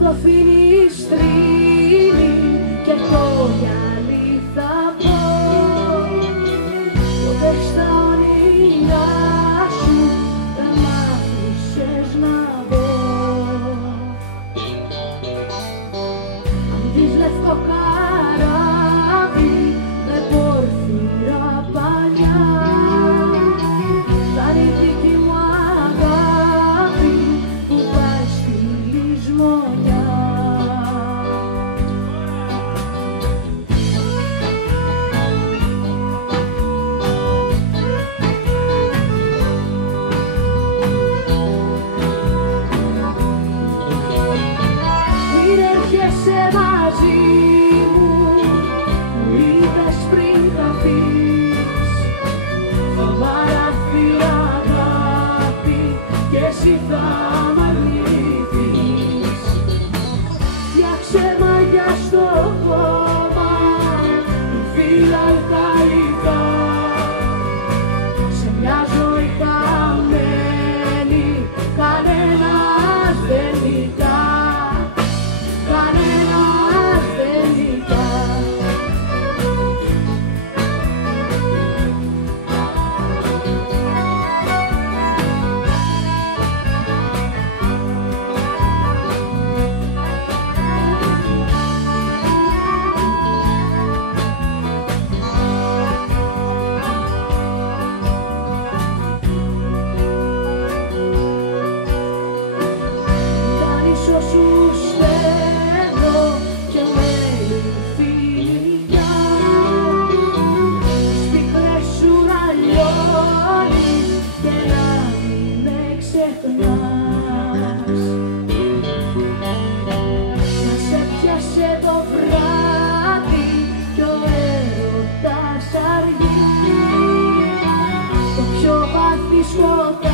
το αφήνεις τρίλη και το γυαλί θα πω. Ποτέ στα όνειρά σου δεν μ' άφησες να δω. Αν δεις λευκό καράβι με πόρφυρα παλιά, θα είναι η δική μου αγάπη που πάει στη λησμονιά. Μην έρχεσαι μαζί μου, μου είπες πριν χαθείς, θα παραθύρα αγάπη κι εσύ θα μ' αρνηθείς. Φτιάξε μαγιά στο κόμμα, φύλλα ιταλικά, σε μια ζωή χαμένη κανένας δεν νικά, κανένας δεν νικά. Κάνεις όσους θέλω και με φιλιά, τις πίκρες σου να λιώνεις και να μην με ξεχνάς. Να σε πιάσε το βράδυ κι ο έρωτας αργεί, το πιο βαθύ σκοτάδι